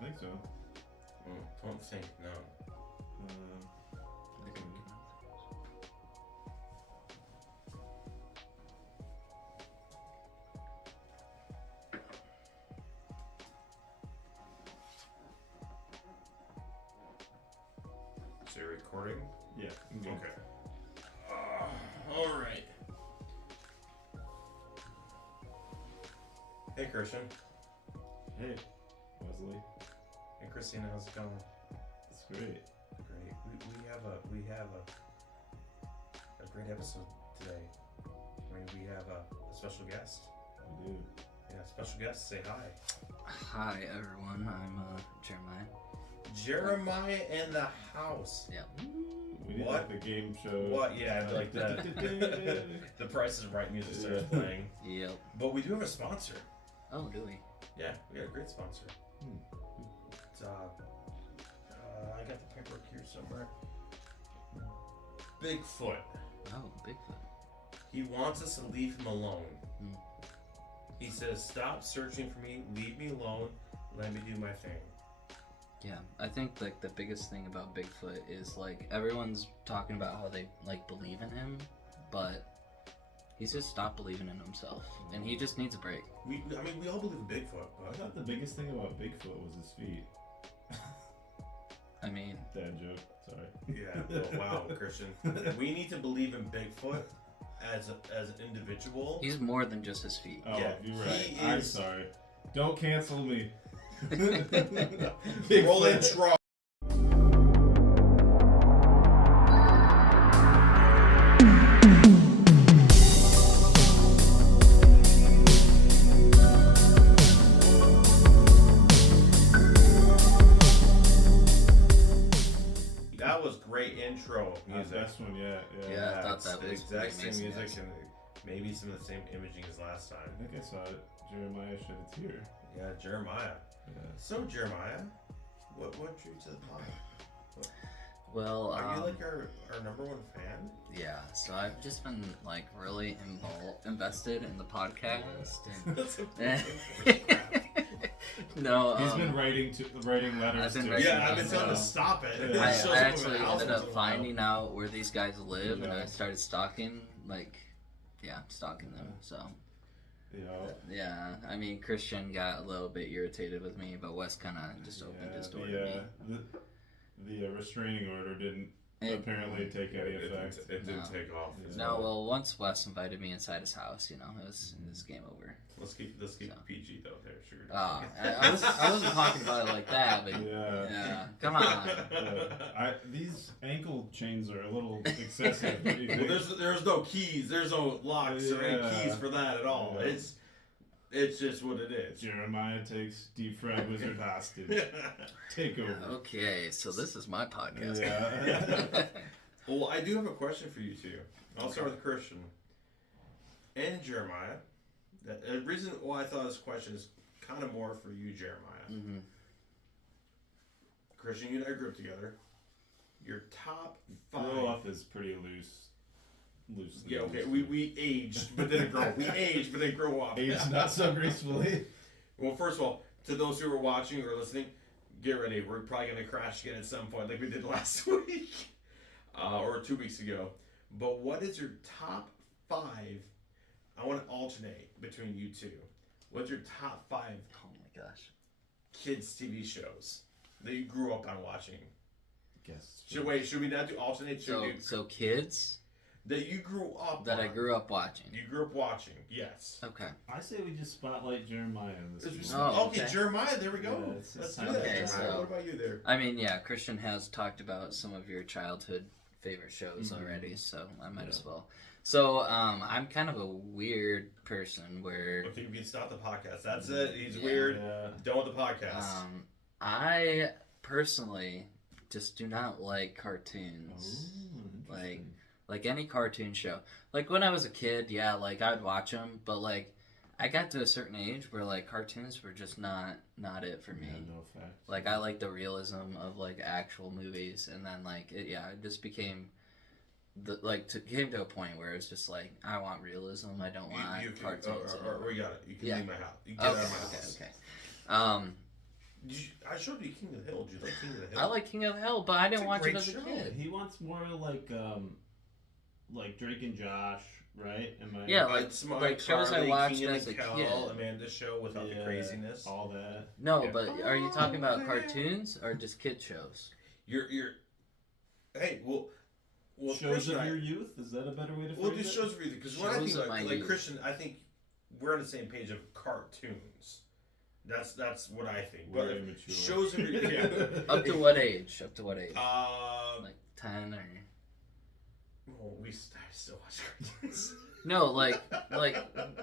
I think so. Don't think, no. Is it recording? Yeah. Okay. All right. Hey, Christian. Hey, Wesley. Hey, Christina. How's it going? It's great. Great. We have a great episode today. I mean, we have a special guest. We do. Yeah, special guest. Say hi. Hi everyone, I'm Jeremiah. Jeremiah in the house. Yeah. We did What? like the game show. What? Yeah, like the the Price is Right music starts playing. Yep. But we do have a sponsor. Oh, do we? Yeah, we got a great sponsor. Hmm. It's, I got the paperwork here somewhere. Bigfoot. Oh, Bigfoot. He wants us to leave him alone. Hmm. He says, "Stop searching for me. Leave me alone. Let me do my thing." Yeah, I think like the biggest thing about Bigfoot is like everyone's talking about how they like believe in him, but he's just stopped believing in himself, and he just needs a break. We all believe in Bigfoot, I but thought the biggest thing about Bigfoot was his feet. I mean, Dad joke. Sorry. yeah. Well, wow, Christian. We need to believe in Bigfoot as an individual. he's more than just his feet. Oh, Yeah, you're right. he I'm is- sorry. Don't cancel me. Roll intro. That was great intro music. Best one yet. Yeah. Yeah, I thought it's that the was exact pretty same amazing, music yes. and maybe some of the same imaging as last I time. think I saw it. Jeremiah shed a tear. Yeah, Jeremiah. Yeah. So Jeremiah, what drew you to the pod? Well, Are you like our number one fan? yeah. So I've just been like really invested in the podcast. That's And a no, He's been writing letters. I've been to writing Yeah, I've been letters, telling him to so- stop it. Yeah. I, It shows I up in actually my house ended once up in a while. finding out where these guys live, and Yeah. I started stalking, stalking them. So, You know. yeah, I mean, Christian got a little bit irritated with me, but Wes kind of just opened his door to me. The restraining order didn't It- apparently take any effect. It didn't No. take off. Yeah. No, well, once Wes invited me inside his house, it was game over. Let's keep So. PG though. There, sure. I wasn't talking about it like that, but Yeah. come on. These ankle chains are a little excessive. What do you Well, think? there's no keys. There's no locks or any Yeah. keys for that at all. Yeah. It's just what it is. Jeremiah takes deep fried wizard hostage. Take over. Okay, so this is my podcast. Yeah. Well, I do have a question for you too. I'll start with Christian and Jeremiah. The reason why I thought this question is kind of more for you, Jeremiah. Mhm. Christian, you and I grew up together. Your top Grow 5. up is pretty loosely. Yeah, okay. We aged, but didn't grow. We aged, but didn't grow up. Aged not so gracefully. Well, first of all, to those who are watching or listening, get ready. We're probably going to crash again at some point, like we did last week or 2 weeks ago. But what is your top 5? I want to alternate between you two. What's your top 5 Oh my gosh. kids' TV shows that you grew up on watching? Guess. Should we not do alternate? Should we do So kids that you grew up that on? I grew up watching. You grew up watching, yes. Okay. I say we just spotlight Jeremiah in this. It's- one. Oh, okay, okay. Jeremiah, there we go. Yeah, it's Let's do time that. to- Okay, Jeremiah, so- what about you there? I mean, yeah, Christian has talked about some of your childhood favorite shows already, so I might as well. So, I'm kind of a weird person where Okay, you can stop the podcast. That's it. He's Yeah. weird. Yeah. Done with the podcast. I personally just do not like cartoons. Ooh, Like, interesting. like any cartoon show. Like when I was a kid, yeah, like I'd watch them, but like I got to a certain age where like cartoons were just not it for me. Yeah, no fact. Like I like the realism of like actual movies, and then like it just became came to a point where it's just like I want realism. I don't want you can, cartoons. or we got it. You can Yeah. leave my house. You can get out of my house. Okay. I showed you King of the Hill. Did you like King of the Hill? I like King of the Hill, but I didn't It's a watch it great as a show. kid. He wants more like Drake and Josh, right? Am I? Yeah, like shows I watched King as a Kel, kid. Amanda's show without the craziness. All that. No, Yeah. but are you talking about Oh, cartoons or just kid shows? You're. Hey, well, Shows Christian, of your youth? Is that a better way to phrase Well, it? these shows of your because when I Shows think of my like youth. Christian, I think we're on the same page of cartoons. That's what I think. We're But immature. shows of your Up to what age? Up to what age? Like, Like 10 or... well, I still watch cartoons. No, like,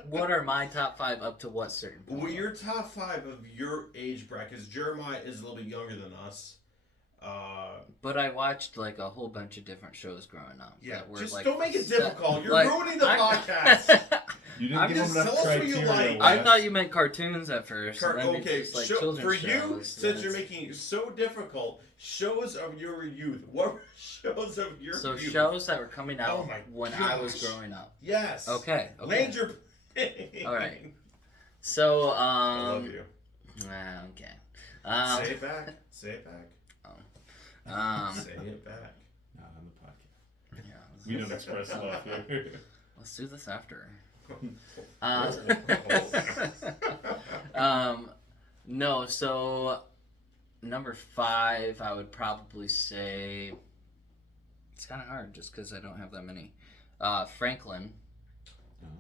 what are my top 5 up to what certain point? Well, your top 5 of your age bracket, 'cause Jeremiah is a little bit younger than us. But I watched, like, a whole bunch of different shows growing up. Yeah, that were, just like, don't make it difficult. You're like, ruining the podcast. You didn't I'm give just him enough tell us what you criteria. like. I Wes. thought you meant cartoons at first. and then it's Okay, just, like, for children's you, shows, since you're then making it so difficult, shows of your youth. What were shows of your So youth? shows that were coming out Oh my when I was gosh. growing up. Yes. Okay. Land your plane. All right. So, I love you. Okay. Say it back. Say it back. Say it back. Not on the podcast. Yeah, We don't express love here. let's do this after. No, so number 5, I would probably say it's kind of hard just because I don't have that many. Franklin.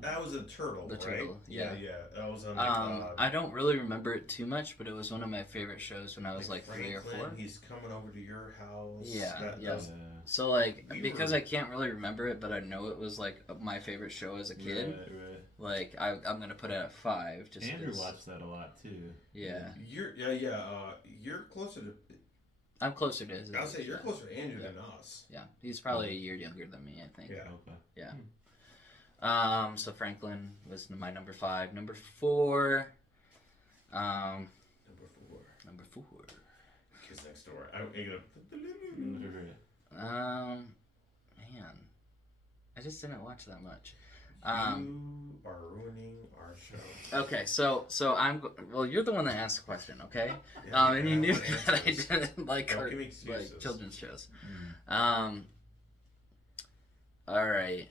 That was a turtle, The right? turtle, yeah. That was on I don't really remember it too much, but it was one of my favorite shows when I was like 3 or 4. He's coming over to your house. Yeah, That yeah. was- So like, We because were- I can't really remember it, but I know it was like my favorite show as a kid. Right. Like I'm gonna put it at 5. Just Andrew 'cause- watched that a lot too. Yeah, You're closer to. I'm closer to his. I'll say age, you're yeah. closer to Andrew Yeah. than us. Yeah, he's probably a year younger than me, I think. Yeah. Okay. So Franklin was my number 5. Number 4. Number 4. Number 4. Kids Next Door. Man, I just didn't watch that much. You are ruining our show. Okay, so well, you're the one that asked the question, okay? Yeah, And you knew what that I answers. didn't like Don't art, give me like excuses. children's shows. All right.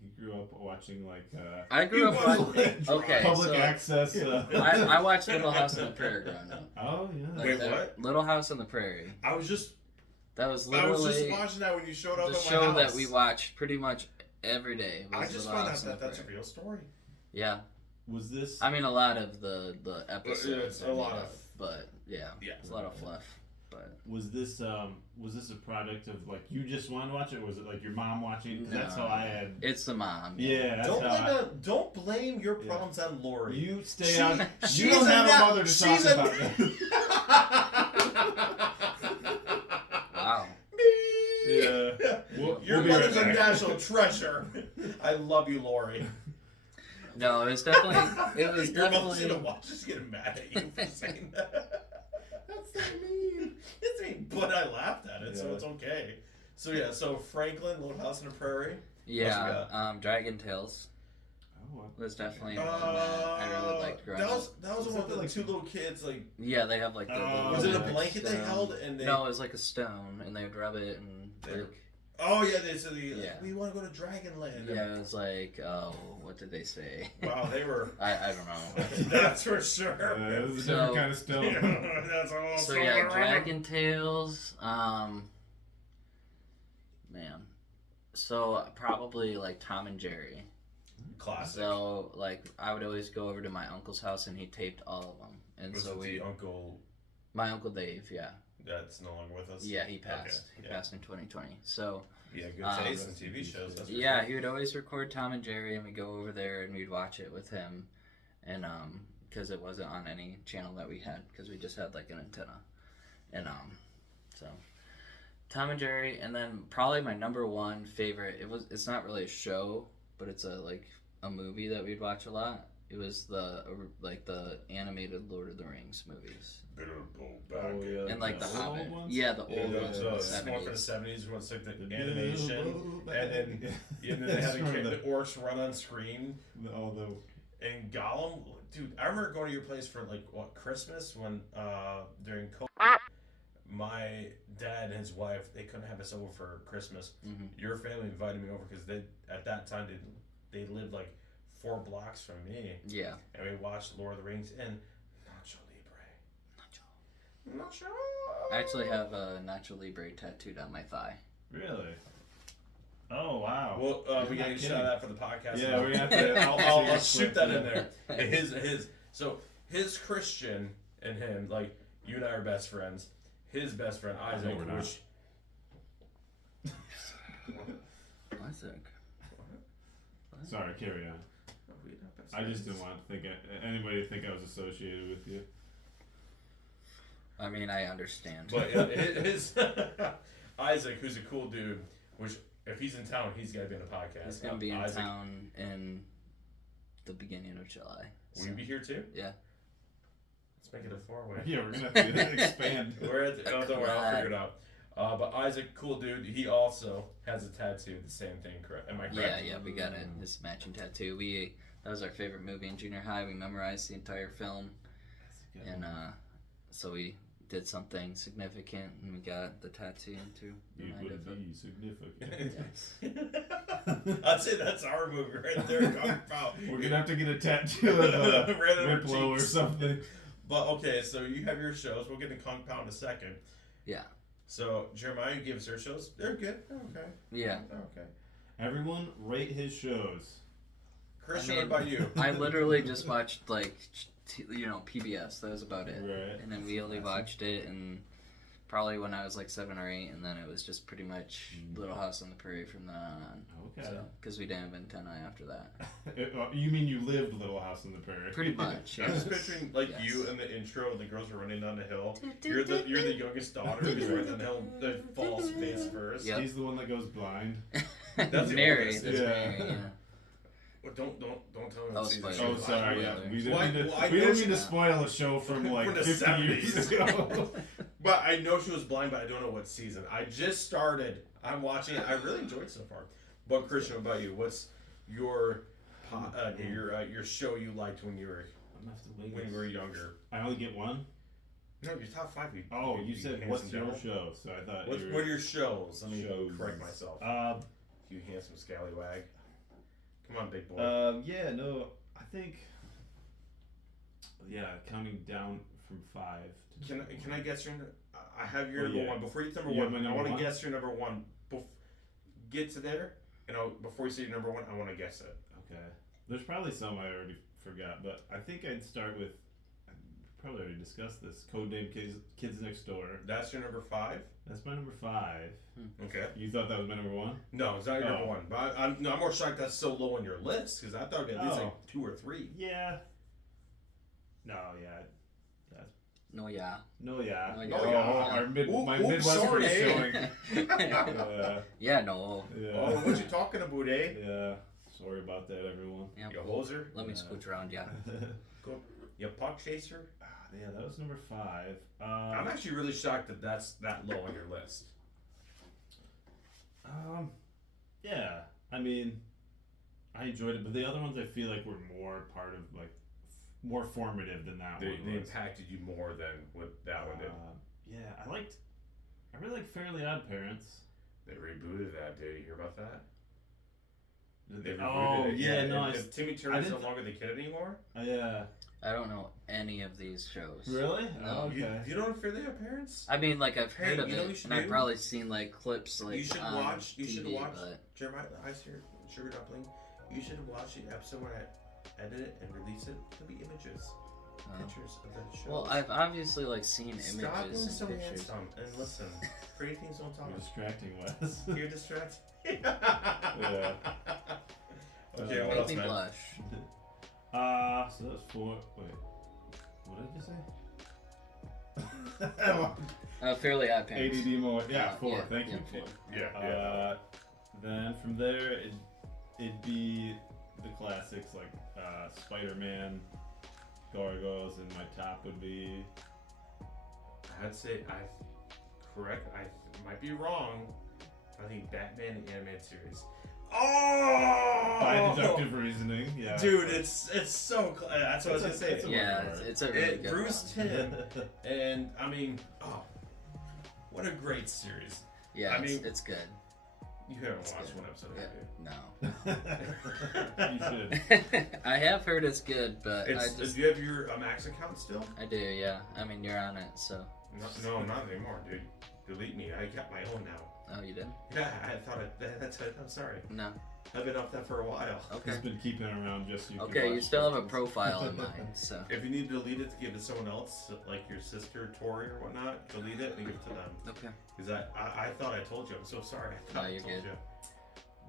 He grew up watching like I grew up was watching. like Okay, public so access. I watched Little House on the Prairie growing up. Oh yeah. Like Wait, that- what? Little House on the Prairie. I was just Literally watching that when you showed up the at my show house. that we watched pretty much every day. I was just Little found House out on that the that's a Prairie. real story. Yeah, Was this? I mean a lot of the episodes. it's a are made lot of, of- but yeah, Yeah. it's a lot of fluff. But Was this a product of like you just wanted to watch it? Or was it like your mom watching? 'Cause that's No. how I had. it's the mom. Yeah, that's how Don't blame your Yeah. problems on Lori. you stay She- on. she's You don't a have na- a mother to talk she's a- about. Wow. Yeah. Your We'll be mother's right a back. national treasure. I love you, Lori. No, it was definitely. It was Your mother's definitely. gonna watch us get mad at you for saying that. That's so mean. It's mean, but I laughed at it, so Yeah. it's okay. So Franklin, Little House on the Prairie. Yeah, Dragon Tales Oh, was definitely one that I really liked growing that up. was the Was one that with the like- two little kids. Like, Yeah, they have like the. Oh, was it a like blanket they stone. held and they? No, it was like a stone, and they would rub it and They- like. Oh yeah, they said Yeah. we want to go to Dragonland. Yeah, it was like, oh, what did they say? Wow, they were. I don't know. That's for sure. it was a So- different kind of stone. That's all. So yeah, Dragon Tales. Man. So probably like Tom and Jerry. Classic. So like I would always go over to my uncle's house and he taped all of them, and Was so it we. the uncle My uncle Dave, yeah, that's no longer with us? yeah, he passed. Okay, He passed in 2020. So Yeah, good Um, taste in TV shows. That's for yeah, sure. he would always record Tom and Jerry, and we'd go over there and we'd watch it with him, and because it wasn't on any channel that we had, because we just had like an antenna, and so Tom and Jerry, and then probably my number one favorite. It's not really a show, but it's a movie that we'd watch a lot. It was the animated Lord of the Rings movies. Better go back. Oh, yeah. And like the old Hobbit. ones? Yeah, the Yeah, old the, ones. the, from the more for the 70s. 70s, where it's like the animation, and then they had That's from the orcs run on screen, all the and Gollum, dude, I remember going to your place for like what Christmas when during COVID. My dad and his wife, they couldn't have us over for Christmas. Mm-hmm. Your family invited me over because they at that time they lived like 4 blocks from me. Yeah. And we watched Lord of the Rings and Nacho Libre. Nacho. I actually have a Nacho Libre tattooed on my thigh. Really? Oh wow. Well, we gotta shout out for the podcast. Yeah, we have to. I'll shoot that in there. So his Christian and him, like you and I are best friends. His best friend Isaac, we're not. which Isaac. Sorry, carry on. I just didn't want to think anybody to think I was associated with you. I mean, I understand. But his Isaac, who's a cool dude, which if he's in town, he's gotta be on the podcast. He's gonna be in Isaac, town in the beginning of July. Will you be here too? Yeah. Let's make it a 4-way. Yeah, we're gonna have to expand. We're at the, don't worry, I'll figure it out. But Isaac, cool dude. He also has a tattoo. The same thing, correct? Am I correct? Yeah, we got his matching tattoo. That was our favorite movie in junior high. We memorized the entire film, and so we did something significant, and we got the tattoo to It remind would of it. be significant. Yes. I'd say that's our movie right there. We're gonna have to get a tattoo of Right on our Wiplo or cheeks. something. But okay, so you have your shows. We'll get to Kong Pound in a second. Yeah. So Jeremiah, you give us your shows. They're good. They're okay. Yeah. They're okay. Everyone rate his shows. Christian, I mean, what about you? I literally just watched like PBS. That was about it. Right. And then we only watched it and probably when I was like 7 or 8, and then it was just pretty much Little House on the Prairie from then on. Okay. Because we didn't have antennae after that. You mean you lived Little House on the Prairie? Pretty much. I'm Yeah. just picturing like Yes. you in the intro, and the girls are running down the hill. You're the youngest daughter who's running down the hill. The falls face first. Yep. He's the one that goes blind. That's the Mary. oldest. That's Yeah. Mary. Yeah. Well, don't tell me Oh, what season spoiler. she Oh, was sorry. Yeah, Spoiler. we didn't Well, mean to. well, I we know didn't she- mean to spoil a show from like From the 50 years 70s. ago. But I know she was blind, but I don't know what season. I just started. I'm watching it. I really enjoyed it so far. But Christian, what about you? What's your your show you liked when you were younger? I only get one. No, your top 5. Oh, you said handsome what's your devil? show? So I thought. What are your shows? Let me shows. correct myself. You handsome scallywag. Come on, big boy. Yeah, no, I think. Yeah, counting down from 5. Can I guess your? I have your Oh, number yeah. 1. Before you tell number You have 1, my I number want one? to guess your number 1. Get to there, and before you say your number 1, I want to guess it. Okay. There's probably some I already forgot, but I think I'd start with. I probably already discussed this. Codename Kids Next Door. That's your number 5. That's my number 5. Okay. You thought that was my number 1? No, it's not your number Oh. 1. But I'm more shocked that's so low on your list because I thought it'd be at least like 2 or 3. Yeah. No, yeah. No, yeah. No, yeah. No, yeah. Oh, my Oops, Midwest sorry. is showing. Yeah, no. Yeah. Oh, what you talking about, eh? Yeah. Sorry about that, everyone. Yeah. You hoser? Let me Yeah. scooch around, yeah. Go. You puck chaser? Yeah, that was number 5. I'm actually really shocked that that's that low on your list. Yeah. I mean, I enjoyed it, but the other ones I feel like were more part of like more formative than that They one was. impacted you more than what that one did. Yeah, I really like Fairly Odd Parents. They rebooted that. Did you hear about that? They rebooted Oh, it. yeah, no, and Timmy Turner's no didn't- longer the kid anymore. Yeah. I don't know any of these shows. Really? No. Oh, You, okay. you don't know Fairly Odd Parents? I mean, like, I've heard Hey, of you know what you it, should and I've do? probably seen, like, clips, like, You should on watch. You TV, should watch. but... Jeremiah, I see your sugar dumpling. You should watch the episode when I edit it and release it. There'll be images, pictures of the show. Well, I've obviously, like, seen Stop being images so and pictures. handsome and listen. Pretty things don't talk. You're distracting, Wes. You're distracted. Yeah. Okay, what Make else, me man? blush. So that was 4. Wait. What did you say? Fairly Odd Parents. ADD more. Yeah, 4. Yeah, Thank you. yeah, 4. Yeah. Then from there, it'd be the classics like Spider-Man, Gargoyles, and my top would be. I'd say I might be wrong. I think Batman the animated series. Oh! By deductive reasoning, yeah. Dude, it's so. That's what I was gonna say. It's a Yeah, word. it's a really good Bruce one. Timm, and I mean, what a great series. Yeah, I mean, it's good. You haven't It's watched good. one episode, Yeah, have you? no. You should. I have heard it's good, but Do you have your Max account still? I do, yeah. I mean, you're on it, so. No, not anymore, dude. Delete me. I got my own now. Oh, you did? Yeah, I thought that's it. I'm sorry. No. I've been off that for a while. Okay. He's been keeping it around just so you can Okay, you watch still have a cartoons. profile in mind, so. If you need to delete it to give it to someone else, like your sister Tori or whatnot, delete it and give it to them. Okay. Because I thought I told you. I'm so sorry. I thought No, I you're told good. you.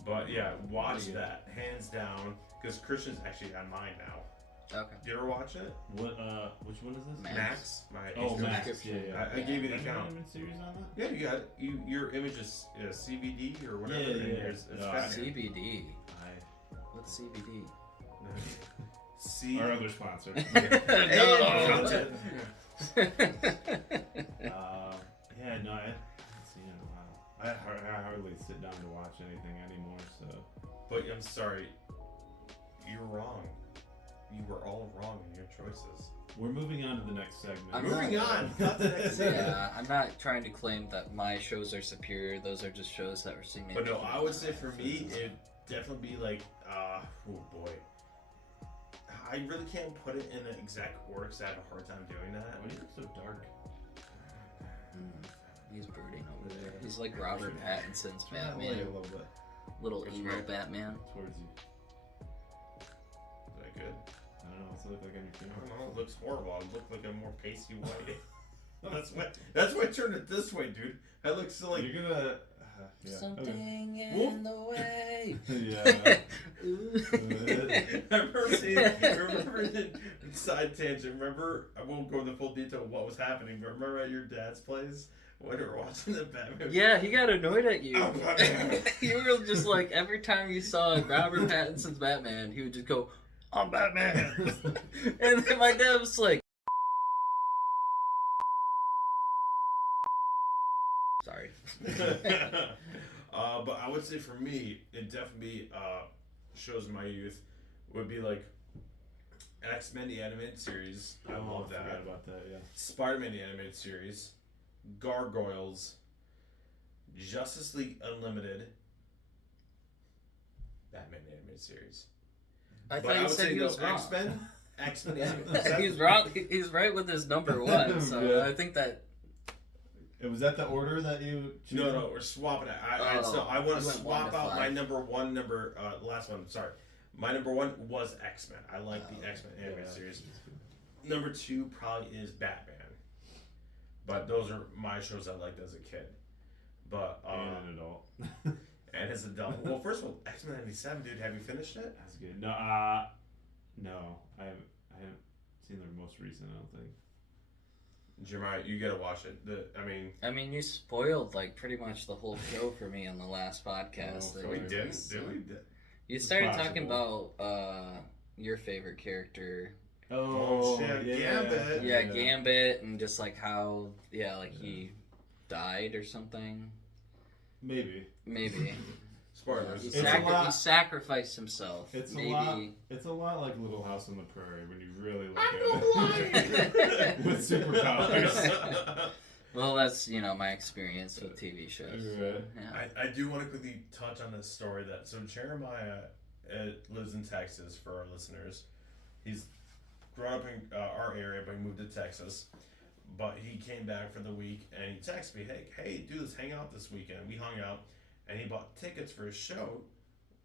But yeah, watch You're good. that hands down. Because Christian's actually on mine now. Okay. Did you ever watch it? What? Which one is this? Max. My Oh, HBO Max. subscription. Yeah, yeah. I gave you the Any account. animated series on that? Yeah, you got it. Your image is CBD or whatever. Yeah, and yeah. yours- It's No, fascinating. CBD. I, What's CBD? C. our other sponsor. No. Yeah, no, I haven't seen it in a while. I hardly sit down to watch anything anymore, so. But I'm sorry, you're wrong. You were all wrong in your choices. We're moving on to the next segment. I'm Moving not- on. Not the next segment. Yeah, I'm not trying to claim that my shows are superior. Those are just shows that were seen. But no, I would say for me, it'd definitely be like, oh boy. I really can't put it in an exact order because I have a hard time doing that. Why do you look so dark? He's brooding over there. He's like Robert Pattinson's Yeah, like Batman. a little bit Little Which emo way? Batman. towards you. Is that good? I don't know. What's it look like on your I camera? don't know. It looks horrible. I look like a more pasty white. That's why I turned it this way, dude. I look so like. You're gonna. Yeah. Something Wolf? in the way. Yeah. I remember side tangent. Remember, I won't go into full detail of what was happening, but remember at your dad's place when we were watching the Batman? Yeah, he got annoyed at you. Oh, Batman. You were just like, every time you saw Robert Pattinson's Batman, he would just go, I'm Batman. And then my dad was like, sorry. But I would say for me, it definitely shows my youth would be like X-Men the animated series. I love that. Forgot about that. Yeah. Spider-Man the animated series, Gargoyles, Justice League Unlimited, Batman the animated series. I But thought I you would said say he no, was wrong. X-Men the animated. He's wrong. He's right with his number one. So Yeah. I think that. Was that the order that you? No, we're swapping it. I want You to went 1 swap to out my 5. last one. Sorry, my number one was X-Men. I like the X-Men animated series. Number 2 probably is Batman. But those are my shows I liked as a kid. But And an adult. and as an adult, well, first of all, X-Men '97, dude, have you finished it? That's good. No, no, I haven't seen their most recent. I don't think. Jeremiah, you gotta watch it. I mean, you spoiled like pretty much the whole show for me on the last podcast. Oh, that we you did. released, so. You It's started talking possible. about your favorite character. Oh, shit, Gambit. Yeah, Gambit, and just like how, he died or something. Maybe. He, Spoilers. It's a lot- he sacrificed himself. It's Maybe. a lot. It's a lot like Little House on the Prairie when you really look at it. With superpowers. Well, that's my experience with TV shows. Right. Yeah. I do want to quickly touch on this story so Jeremiah lives in Texas for our listeners. He's grown up in our area, but he moved to Texas. But he came back for the week and he texted me, hey, dude, let's hang out this weekend. We hung out and he bought tickets for his show.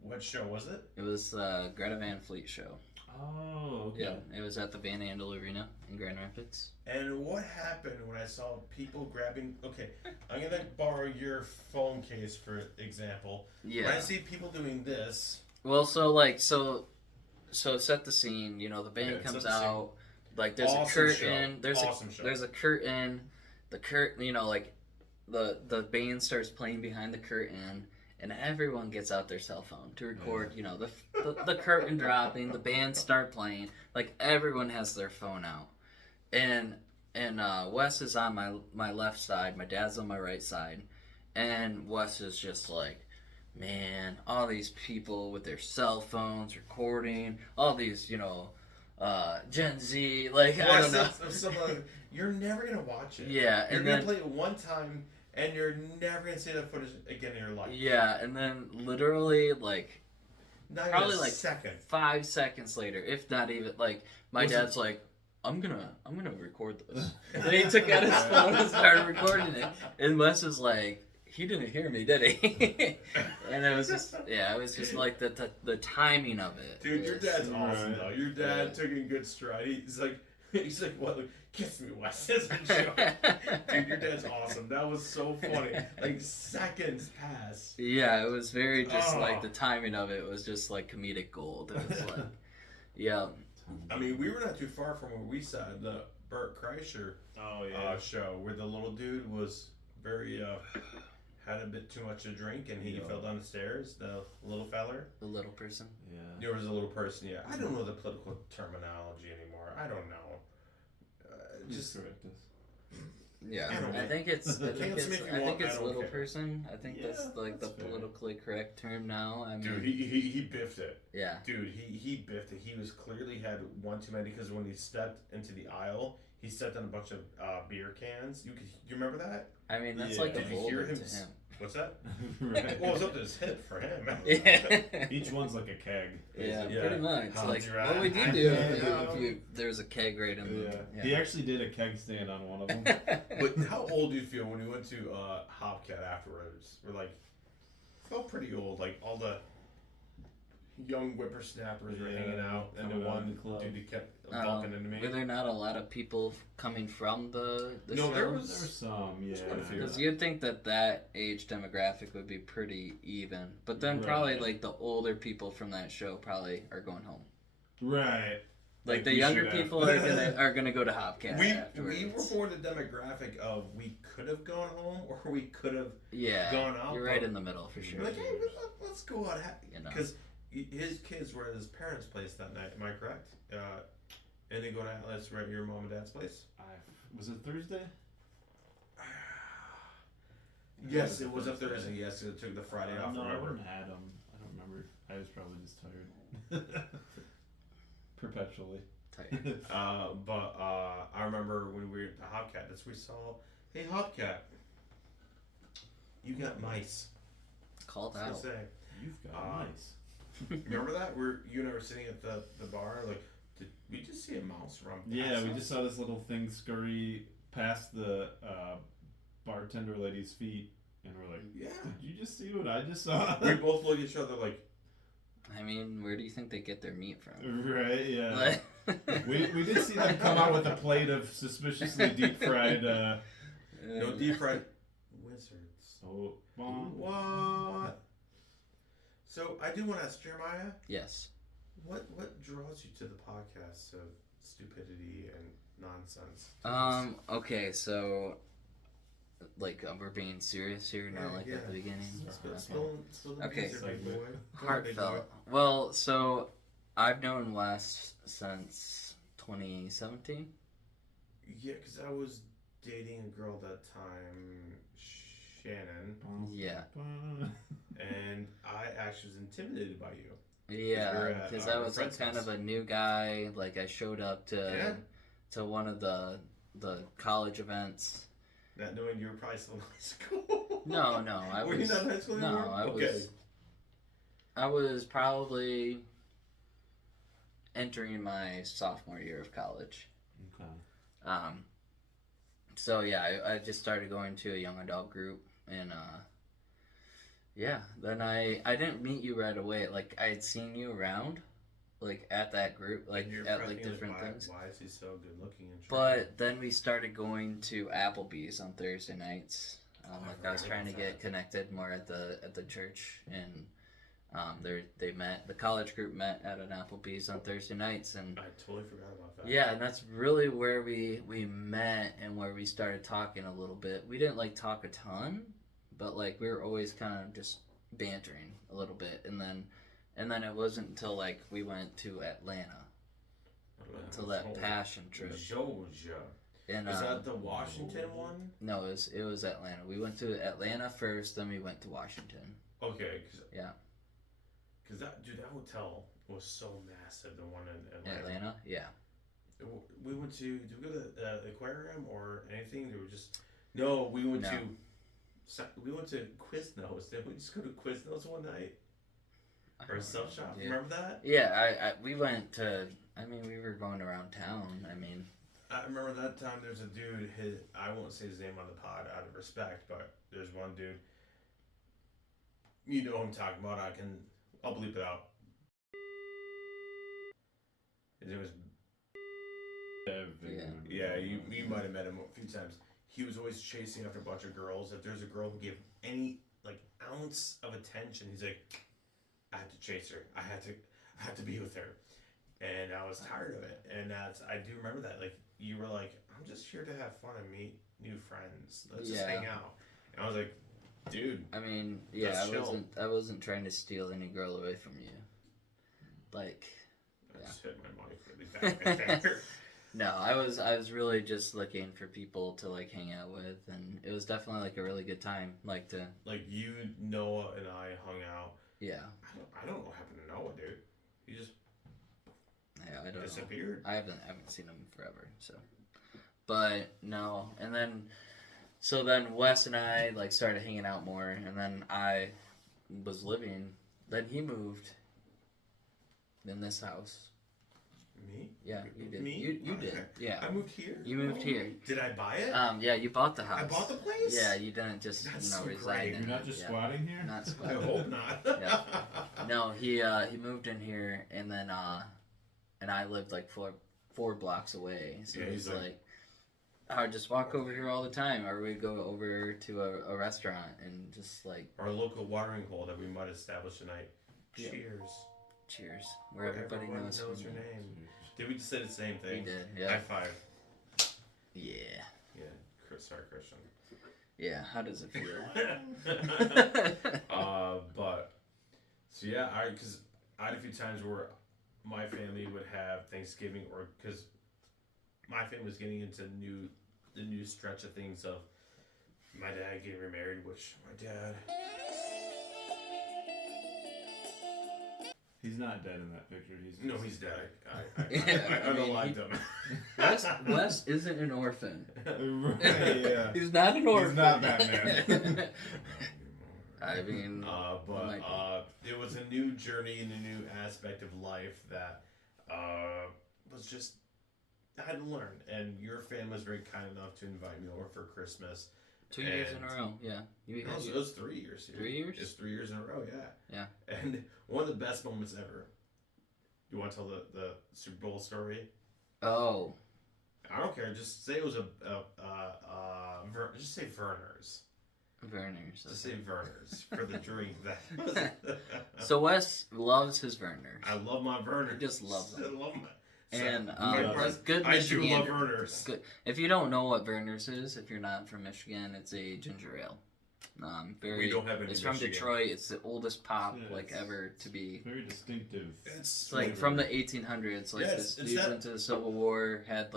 What show was it? It was the Greta Van Fleet show. Oh, okay. Yeah, it was at the Van Andel Arena in Grand Rapids. And what happened when I saw people grabbing... Okay, I'm going to borrow your phone case for example. Yeah. When I see people doing this... Well, so set the scene. The band Yeah, comes set the scene. out. Like there's Awesome a curtain. show. Awesome show. There's a curtain. The curtain. The band starts playing behind the curtain, and everyone gets out their cell phone to record. The curtain dropping. The band start playing. Like everyone has their phone out, and Wes is on my left side. My dad's on my right side, and Wes is just like, man, all these people with their cell phones recording, all these, Gen Z, like, I don't know. You're never gonna watch it. Yeah, You're and gonna then play it one time, and you're never gonna see that footage again in your life. yeah, and then literally like Not probably even a like second. 5 seconds later, if not even, like my dad's like, I'm gonna record this. And he took out his phone and started recording it. And Wes was like, he didn't hear me, did he? And it was just like the timing of it. Dude, your dad's awesome Right. though. Your dad took it in good stride. He's like, what? Like, kiss me, Wes. That's a joke. Dude, your dad's awesome. That was so funny. Like seconds pass. Yeah, it was very just like the timing of it was just like comedic gold. It was like, yeah. I mean, we were not too far from where we sat, the Bert Kreischer show, where the little dude was very had a bit too much to drink and he fell down the stairs. The little feller, The little person. Yeah. there was a little person. Yeah, I don't know the political terminology anymore. I don't know. Just correct us. Yeah, I don't I think it's Cancel me if you want, I don't little care. person. I think that's like the that's fair. politically correct term now. I mean, dude, he biffed it. yeah, Dude, he biffed it. He was clearly had one too many because when he stepped into the aisle, he stepped on a bunch of beer cans. You remember that? I mean that's Yeah. like a Did you hear boulder him? to him. What's that? Right. Well, it was up to his hip for him. Yeah, Each one's like a keg. yeah, Yeah. pretty much. How'd Like, you what would you ride? do Yeah. if there's a keg right in the? Yeah. He actually did a keg stand on one of them. But how old do you feel when you went to Hopcat afterwards? We're like, felt pretty old. Like all the young whippersnappers were Yeah, hanging out, and the coming out of one the club. dude kept bumping into me. Were there not a lot of people coming from the No, show? there There were was. some, yeah. Just wanna figure Because you'd think that age demographic would be pretty even, but then probably Right. like the older people from that show probably are going home. Right. Like the we younger should have. people are gonna go to Hopcat We afterwards. were more the demographic of we could have gone home or we could have Yeah, gone out. you're right but in the middle for sure. we're like, hey, let's go out. You know. Because his kids were at his parents' place that night. Am I correct? And they go to Atlas, right? Your mom and dad's place. Was it Thursday? Yes, it was a Thursday. Yes, it took the Friday off. No, I Remember? wouldn't had them. I don't remember. I was probably just tired. Perpetually. Tight. But I remember when we were at the Hopcat. That's where we saw. Hey, Hopcat, you got mice. Called That's out. what I say. You've got mice. Remember that? Where you and I were sitting at the bar, like, did we just see a mouse run past Yeah, we us? just saw this little thing scurry past the bartender lady's feet, and we're like, Yeah. "Did you just see what I just saw?" We both looked at each other like, I mean, where do you think they get their meat from? Right? Yeah. Like- We did see them come out with a plate of suspiciously deep fried. no deep fried wizards. Oh, bon. What? So I do want to ask Jeremiah, Yes. what draws you to the podcast of stupidity and nonsense? Okay, so like we're being serious here, not Yeah, like yeah. at the beginning. Spill the Okay. beans there, big boy. Come on, big boy. Heartfelt. Well, so I've known Wes since 2017. Yeah, because I was dating a girl that time, Shannon, Yeah. and I actually was intimidated by you. Yeah, we're at, because I was like Fred's kind house. of a new guy. Like I showed up to one of the college events. Not knowing you were probably still in high school. No, I Were was you not in high school no, anymore? I was probably entering my sophomore year of college. Okay. So yeah, I just started going to a young adult group, and yeah, then I didn't meet you right away. Like I had seen you around, like at that group, like You're at probably like different why, things. Why is he so good looking and But then we started going to Applebee's on Thursday nights. Like I was trying to get connected more at the church, and the college group met at an Applebee's on Thursday nights, and I totally forgot about that. yeah, and that's really where we met and where we started talking a little bit. We didn't like talk a ton, but like we were always kind of just bantering a little bit, and then it wasn't until like we went to Atlanta, until that passion trip. Georgia. And, Is that the Washington one? No, it was Atlanta. We went to Atlanta first, then we went to Washington. Okay. Yeah. Because that hotel was so massive. The one in Atlanta. Yeah. We went to. Did we go to the aquarium or anything? They were just. No, we went No. to. We went to Quiznos. Did we just go to Quiznos one night? Or a self shop? Yeah. Remember that? Yeah. We went to. I mean, we were going around town. I mean. I remember that time. There's a dude. I won't say his name on the pod out of respect, but there's one dude. You know who I'm talking about. I'll bleep it out. His name was. Yeah, you might have met him a few times. He was always chasing after a bunch of girls. If there's a girl who gave any ounce of attention, he's like, I had to chase her. I had to be with her. And I was tired of it. And I do remember that. Like, you were like, I'm just here to have fun and meet new friends. Let's just hang out. And I was like, dude. I mean, yeah, I wasn't trying to steal any girl away from you. Like, I just hit my mic really bad right there. No, I was really just looking for people to hang out with, and it was definitely a really good time. You, Noah, and I hung out. Yeah. I don't know what happened to Noah, dude. He just I don't disappeared. know. I haven't seen him forever, so. But no, and then Wes and I started hanging out more, and then I was living. Then he moved in this house. Me? Yeah, you did. Me? You did. Yeah. I moved here. You moved here. Did I buy it? Yeah, you bought the house. I bought the place. Yeah, you didn't just so resign. great. You're not just squatting here? Not I squatting. hope not. Yeah. No, he moved in here, and then and I lived four blocks away. So Yeah, he's he's I would just walk over here all the time, or we'd go over to a restaurant and just our local watering hole that we might establish tonight. Yeah. Cheers. where everybody knows your name. Did we just say the same We thing? did, yeah. High five. Yeah. Yeah. Sorry, Christian. Yeah. How does it feel? But so yeah, because I had a few times where my family would have Thanksgiving, or because my family was getting into the new stretch of things of my dad getting remarried, which my dad. He's not dead in that picture. He's dead. I unalived him. Wes isn't an orphan. Right, yeah. He's not an orphan. He's not Batman. I mean, it was a new journey and a new aspect of life that was just I had to learn. And your family was very kind enough to invite me over for Christmas. 2 years in a row, yeah. It was 3 years. Dude. 3 years? It's 3 years in a row, yeah. Yeah. And one of the best moments ever. You want to tell the Super Bowl story? Oh. I don't care. Just say it was just say Vernors. Vernors. Just say Vernors for the drink. So Wes loves his Vernors. I love my Vernors. He just loves them. I love them. And good I do love Michigander. Vernors. Good. If you don't know what Vernors is, if you're not from Michigan, it's a ginger ale. We don't have it in It's from Michigan. Detroit. It's the oldest pop Yeah, ever to be. Very distinctive. It's from the 1800s. This dude went to the Civil War. Had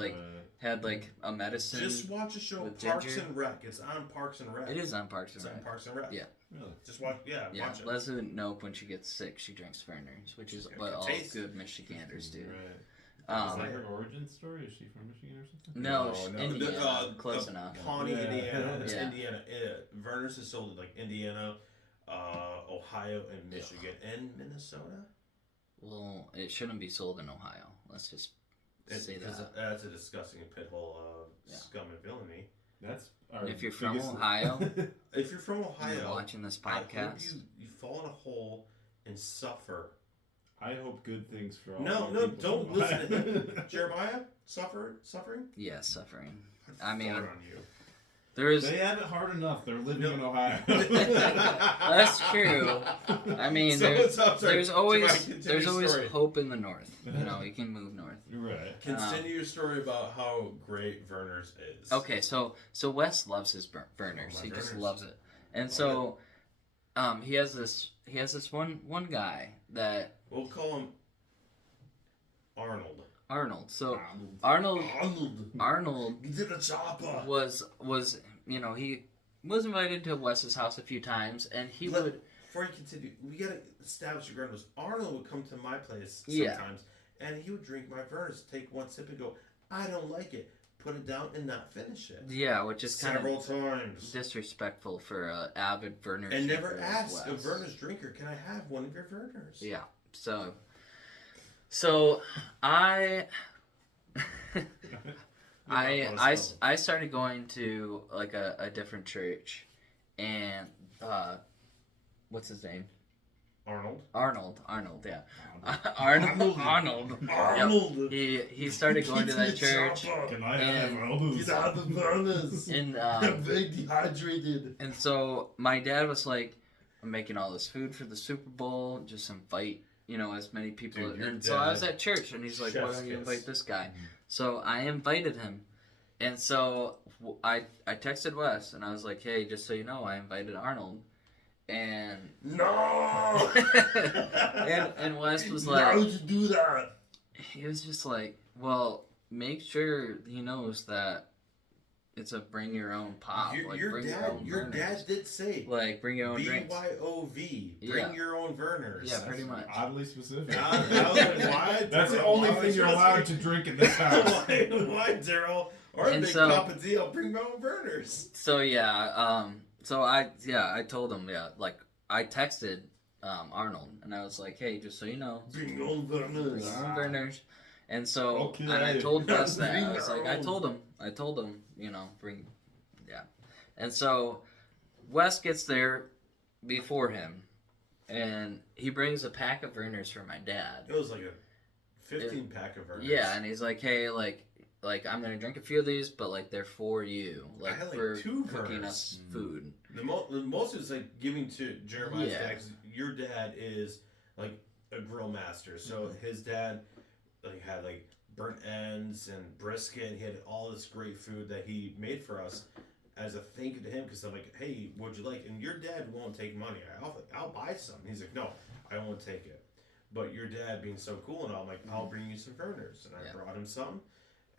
a medicine. Just watch a show, with Parks ginger. and Rec. It's on Parks and Rec. It is on Parks and It's Rec. on Parks and Rec. Yeah. Really? Just watch. Yeah, Yeah, watch it. Leslie Nope, when she gets sick, she drinks Vernors, which is what all Taste. good Michiganders do. Right. Um, Is that her origin story? Is she from Michigan or something? No, Indiana. Close the enough. Pawnee, Yeah. Indiana. It's Yeah. Indiana. Vernors is sold in Indiana, Ohio, and Michigan, and Minnesota. Well, it shouldn't be sold in Ohio. Let's just say that. That's a disgusting pit hole of scum and villainy. That's And if you're from biggest- Ohio, If you're from and Ohio, you're watching this I hope podcast, you fall in a hole and suffer. I hope good things for all. No, you people don't from listen to Ohio. him. Jeremiah, suffering. yeah, suffering. I'd I mean, fart on you. there is. They have it hard enough. They're living No. in Ohio. That's true. I mean, there's always story. hope in the north. You know, you can move north. Right. Continue your story about how great Vernors is. Okay, so Wes loves his Vernors. Oh, my He just Vernors. loves it. And so, he has this one guy that We'll call him Arnold. Arnold. So Arnold. Arnold He did a chopper. was he was invited to Wes's house a few times, and he would before you continue, we gotta establish your ground. Arnold would come to my place Yeah. sometimes, and he would drink my Vernors, take one sip, and go, "I don't like it." Put it down and not finish it. Yeah, which is kind several of times disrespectful for an avid Vernors and never drinker ask as a Wes. Vernors drinker, "Can I have one of your Vernors?" Yeah. So I I started going to like a different church, and what's his name? Arnold, yeah. Arnold. Arnold. Yep. He started going to that church. Can I And- have those? He's out of the Vernors. And I'm very dehydrated. and so my dad was like, I'm making all this food for the Super Bowl, just invite, as many people. Dude, your and so I was dad, at church, and he's like, why chef's don't you kiss. invite this guy? So I invited him. And so I texted Wes, and I was like, hey, just so you know, I invited Arnold. And No. and Wes was Why like, would you do that? he was just like, well, make sure he knows that it's a bring your own pop. Your bring dad, your Vernors. dad did say, Like, bring your own drinks. B.Y.O.V. Bring Yeah. your own Vernors. Yeah, pretty much. Oddly specific. I was like, why? That's the Daryl? only Why thing you're was allowed he- to drink in this house. Why, Daryl? Or And big so- Papa D, I'll bring my own Vernors. So yeah, I told him, like I texted Arnold, and I was like, hey, just so you know, Bring your own bring Vernors. your own Vernors. And so Okay. and I told Wes that. Bring I was your like, own. I told him, bring, yeah. And so Wes gets there before him, and he brings a pack of Vernors for my dad. It was like a 15-pack of Vernors. Yeah, and he's like, hey, like I'm gonna drink a few of these, but like they're for you, I like had, like, for 2 cooking Vernors. us food. The most is like giving to Jeremiah's Yeah. dad. 'Cause your dad is like a grill master, so his dad like had like burnt ends and brisket. He had all this great food that he made for us as a thank you to him. Because I'm like, hey, what'd you like? And your dad won't take money. I'll buy some. He's like, no, I won't take it. But your dad being so cool and all, I'm like, I'll bring you some Vernors, and I brought him some.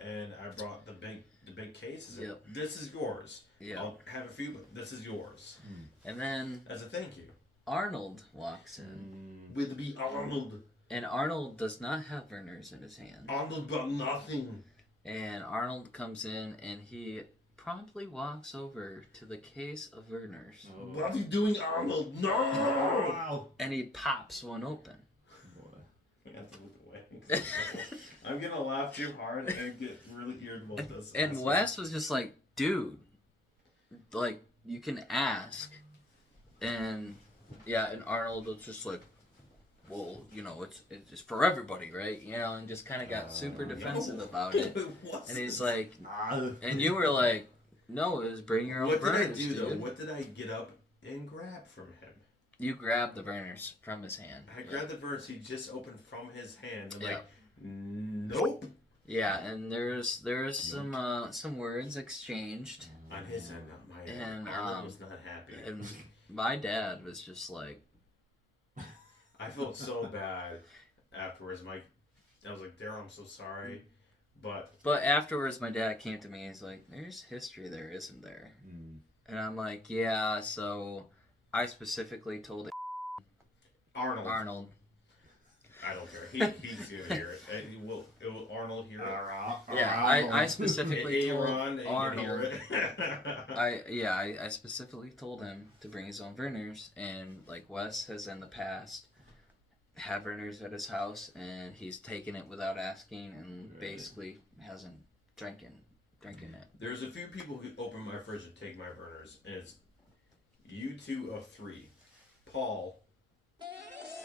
And I brought the big case. I said, Yep. this is yours. Yeah. I'll have a few, but this is yours. And then As a thank you. Arnold walks in, With be Arnold. and Arnold does not have Vernors in his hand. Arnold brought nothing. And Arnold comes in, and he promptly walks over to the case of Vernors, What are you doing, Arnold? No! Wow. and he pops one open. I have to look away. I'm gonna laugh too hard and get really irritable with this. And Wes was just like, dude, like, you can ask. And, yeah, and Arnold was just like, well, it's just for everybody, right? And just kind of got super defensive about it. And he's like, and you were like, no, it was bring your own what did I Vernors, do, though? dude. What did I get up and grab from him? You grabbed the Vernors from his hand. I grabbed the verse he just opened from his hand. I'm Yeah. like, nope. Yeah, and there's some words exchanged, On his end, not mine. And, Arnold was not happy. and my dad was just like, I felt so bad afterwards. I was like, Daryl, I'm so sorry. But afterwards my dad came to me and he's like, there's history there, isn't there? And I'm like, yeah, so I specifically told Arnold. I don't care. He's gonna hear it. And it will Arnold hear it. Yeah, I specifically told Aaron ain't gonna hear Arnold. it. I specifically told him to bring his own Vernors, and like Wes has in the past had Vernors at his house, and he's taken it without asking, and Right. basically hasn't drinking it. There's a few people who open my fridge and take my Vernors, and it's you 2 of 3. Paul.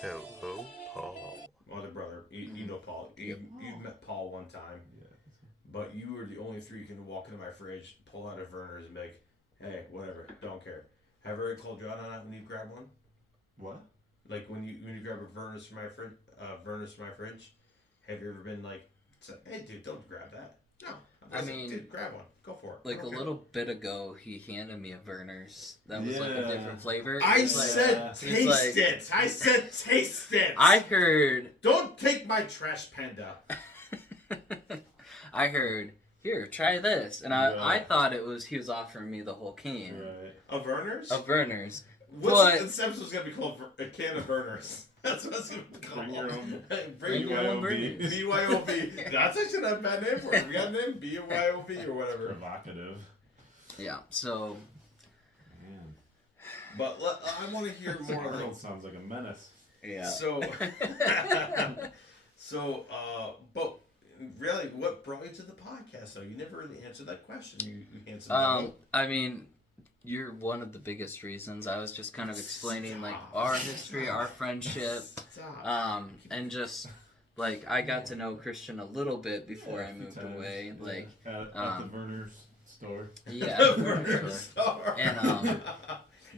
Hello, Paul. My other brother. You know Paul. You've met Paul one time. Yeah. But you were the only 3 who can walk into my fridge, pull out a Vernors, and be like, hey, whatever, don't care. Have I ever called you out on that when you grab one? What? Like when you grab a Vernors from my fridge, have you ever been like, hey dude, don't grab that? No. I mean, dude, grab one. Go for it. Like a Okay. little bit ago, he handed me a Vernors that was like a Yeah. different flavor. I It's like- said it's taste like- it. I said taste it. I heard Don't take my trash panda. I heard, here, try this. And I thought he was offering me the whole can Right. A Vernors? of Vernors. This episode's gonna be called A Can of Vernors. That's what it's gonna be called. Bring your own. Bring your own B.Y.O.V. Vernors. B.Y.O.V. That's actually not a bad name for it. We got a name? B.Y.O.V. or whatever. Provocative. Yeah. So. Man. But I want to hear more. Arnold sounds like a menace. Yeah. But really, what brought you to the podcast? Though you never really answered that question. You answered. That I mean, you're one of the biggest reasons. I was just kind of explaining like our history, our friendship, and just like I got to know Christian a little bit before I moved away. Like at the Vernors store. Yeah, Vernors store.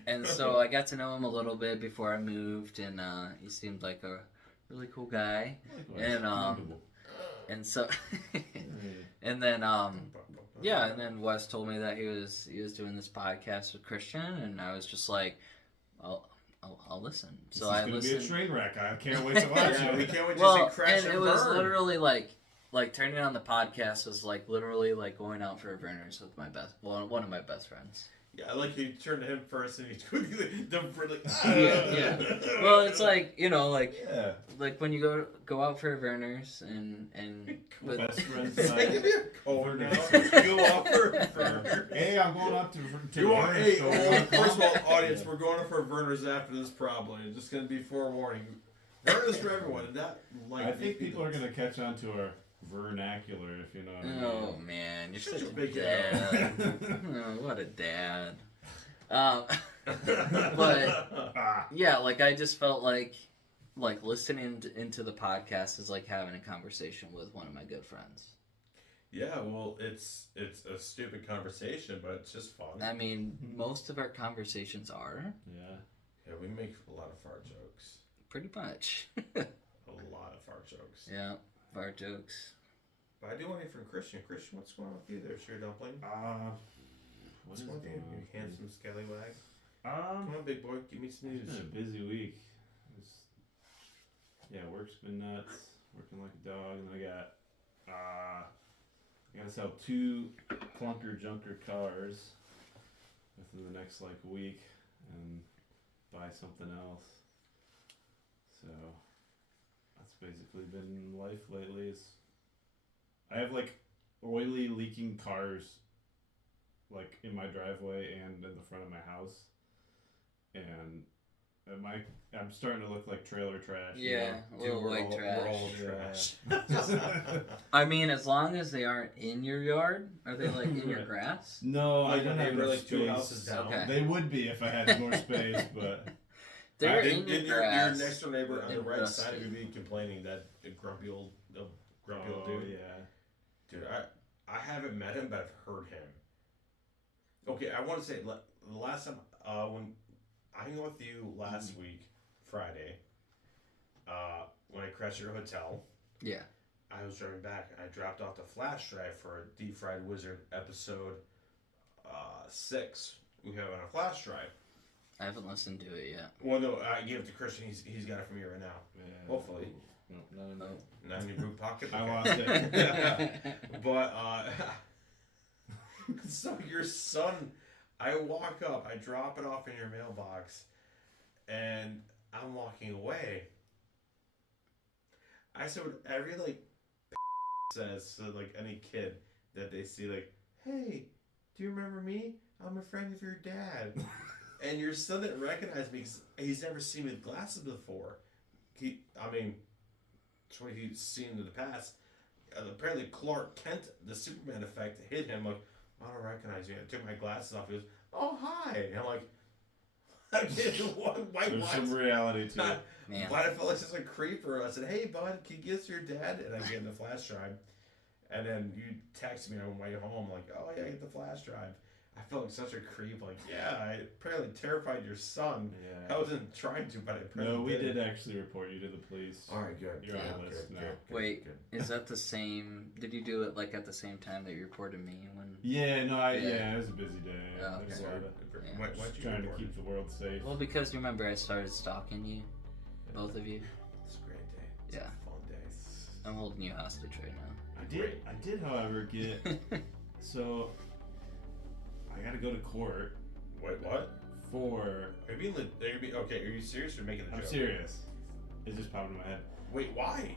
And so I got to know him a little bit before I moved, and he seemed like a really cool guy. And so, and then and then Wes told me that he was doing this podcast with Christian, and I was just like, I'll listen. So I listened. It's gonna be a train wreck. I can't wait to watch it. We can't wait to see crash and and it was burn. literally like turning on the podcast was like literally like going out for a Vernors with one of my best friends. Yeah, I like you turned to him first and he's like, yeah. Well, it's like, you know, like when you go out for a Vernors and with Best friends. It's like, give me a code now. Go out for a Vernors. Hey, I'm going up to Hey, first of all, audience, we're going up for a Vernors after this probably. It's just going to be forewarning. Vernors for everyone. And I think people are going to catch on to our vernacular, if you know what I mean. Oh man, you're such a big dad. Oh, what a dad. But yeah, like I just felt like listening into the podcast is like having a conversation with one of my good friends. Yeah, well, it's a stupid conversation, but it's just fun. I mean, most of our conversations are. Yeah, we make a lot of fart jokes. Pretty much. A lot of fart jokes. Yeah, fart jokes. But I do want to hear from Christian. Christian, what's going on with you there, Sure Dumpling? What's going on with you, you handsome scallywag? Come on, big boy, give me some news. It's been a busy week. Work's been nuts. Working like a dog, and then I gotta sell 2 clunker junker cars within the next week, and buy something else. So that's basically been life lately. I have oily leaking cars in my driveway and in the front of my house, and I'm starting to look like trailer trash. Yeah, a little white trash. We're all trash. I mean, as long as they aren't in your yard, are they in your grass? No, I don't have enough 2 space. houses down. Okay. They would be if I had more space, but They're in your your grass. next door neighbor on the right Rusty. side would be complaining that grumpy old dude. yeah. Dude, I haven't met him, but I've heard him. Okay, I want to say the last time when I hung out with you last week, Friday, when I crashed at your hotel. Yeah. I was driving back and I dropped off the flash drive for Deep Fried Wizard episode 6. We have it on a flash drive. I haven't listened to it yet. Well, no, I gave it to Christian. He's got it from me right now. Yeah. Hopefully. No, not in that. Not in your boot pocket. I Okay. lost it. But so your son, I walk up, I drop it off in your mailbox, and I'm walking away. I said what every says to any kid that they see, hey, do you remember me? I'm a friend of your dad. And your son didn't recognize me because he's never seen me with glasses before. It's what he's seen in the past. Apparently Clark Kent, the Superman effect, hit him. I don't recognize you. I took my glasses off. He goes, oh, hi. And I'm like, There's some reality to it. Man. But I felt like such a creeper. I said, hey, bud, can you get us your dad? And I gave him the flash drive. And then you texted me on the way home, oh, yeah, get the flash drive. I felt like such a creep. I apparently terrified your son. Yeah. I wasn't trying to, but I apparently No, we did actually report you to the police. All right, good. You're on the list now. Wait, is that the same? Did you do it at the same time that you reported me when? Yeah, no, it was a busy day. Oh, There's okay. a lot of Why'd you trying to report keep it? the world safe. Well, because you remember I started stalking you, both of you. It's a great day. It's Yeah. a fun day. I'm holding you hostage right now. I did, however, get so I got to go to court Wait, what? for. Are you being okay? Are you serious or making a I'm joke? serious. It just popped in my head. Wait, why?